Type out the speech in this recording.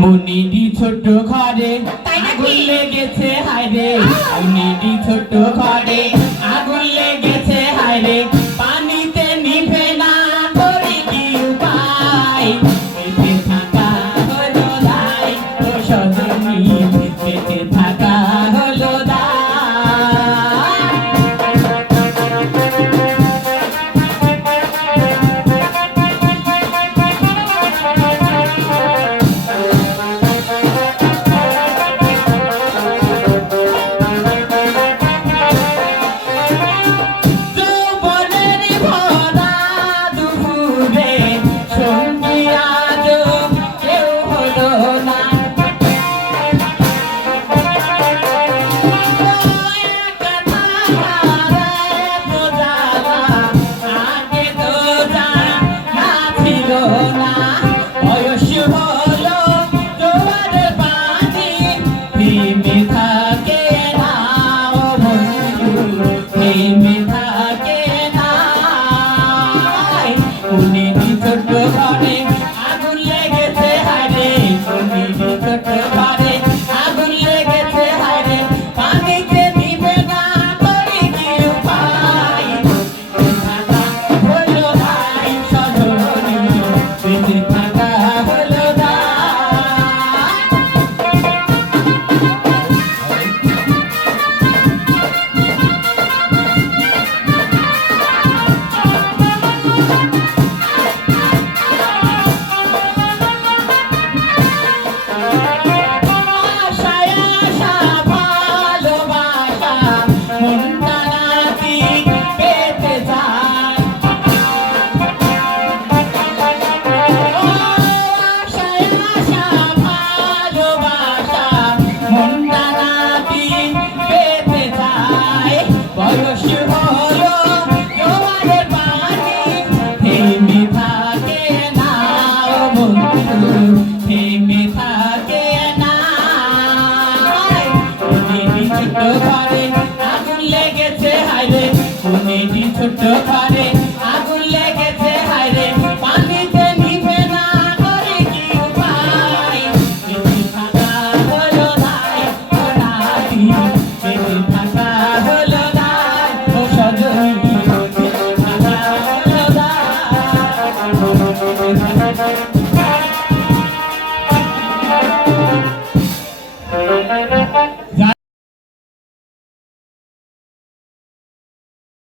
মুনিডি ছোট ঘরে আগুন লেগেছে হায়রে, মুনিডি ছোট ঘরে আগুন লেগেছে হায়রে, পানিতে নিভে না করি কি উপায়, বেঁচে থাকা হলো দায় ও সজনী, বেঁচে থাকা হলো দায়। ছোট ঘরে আগুন লেগেছে হায়রে, মুনিডি ছোট ঘরে